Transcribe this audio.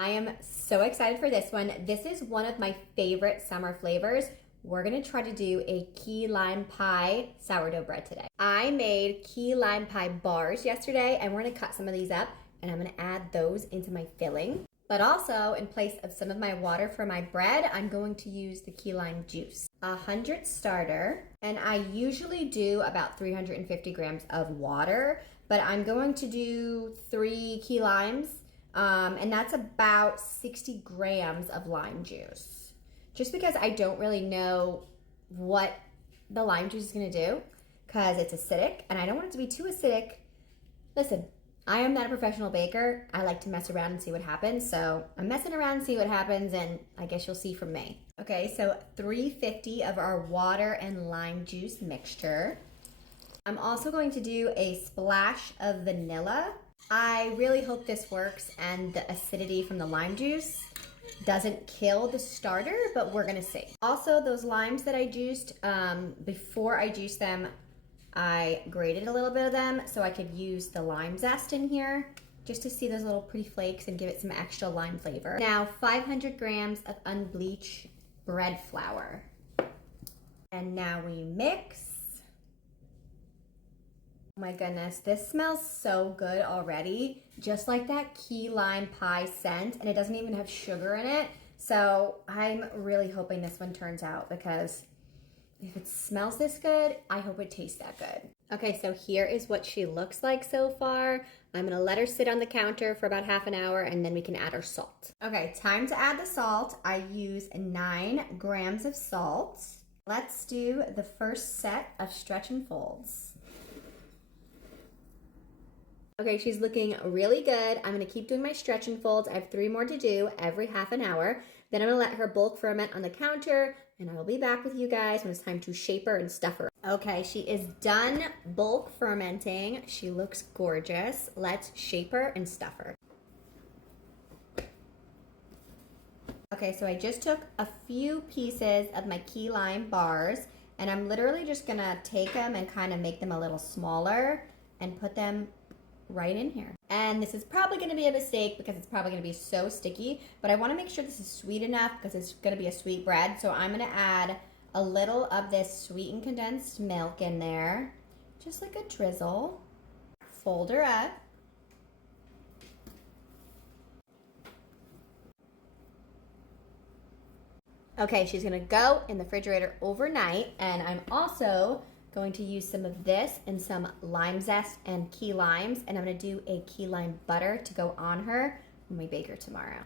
I am so excited for this one. This is one of my favorite summer flavors. We're gonna try to do a key lime pie sourdough bread today. I made key lime pie bars yesterday, and we're gonna cut some of these up, and I'm gonna add those into my filling. But also, in place of some of my water for my bread, I'm going to use the key lime juice. 100 starter, and I usually do about 350 grams of water, but I'm going to do 3 key limes, and that's about 60 grams of lime juice. Just because I don't really know what the lime juice is gonna do, because it's acidic, and I don't want it to be too acidic. Listen, I am not a professional baker. I like to mess around and see what happens. So I'm messing around and see what happens, and I guess you'll see from me. Okay, so 350 of our water and lime juice mixture. I'm also going to do a splash of vanilla. I really hope this works and the acidity from the lime juice doesn't kill the starter, but we're gonna see. Also, those limes that I juiced, before I juiced them, I grated a little bit of them so I could use the lime zest in here just to see those little pretty flakes and give it some extra lime flavor. Now, 500 grams of unbleached bread flour. And now we mix. Oh my goodness, this smells so good already. Just like that key lime pie scent, and it doesn't even have sugar in it. So I'm really hoping this one turns out, because if it smells this good, I hope it tastes that good. Okay, so here is what she looks like so far. I'm gonna let her sit on the counter for about half an hour, and then we can add our salt. Okay, time to add the salt. I use 9 grams of salt. Let's do the first set of stretch and folds. Okay, she's looking really good. I'm gonna keep doing my stretch and folds. I have 3 more to do every half an hour. Then I'm gonna let her bulk ferment on the counter, and I will be back with you guys when it's time to shape her and stuff her. Okay, she is done bulk fermenting. She looks gorgeous. Let's shape her and stuff her. Okay, so I just took a few pieces of my key lime bars, and I'm literally just gonna take them and kind of make them a little smaller and put them right in here. And this is probably going to be a mistake because it's probably going to be so sticky, but I want to make sure this is sweet enough because it's going to be a sweet bread. So I'm going to add a little of this sweetened condensed milk in there, just like a drizzle. Fold her up. Okay, she's going to go in the refrigerator overnight, and I'm also going to use some of this and some lime zest and key limes, and I'm gonna do a key lime butter to go on her when we bake her tomorrow.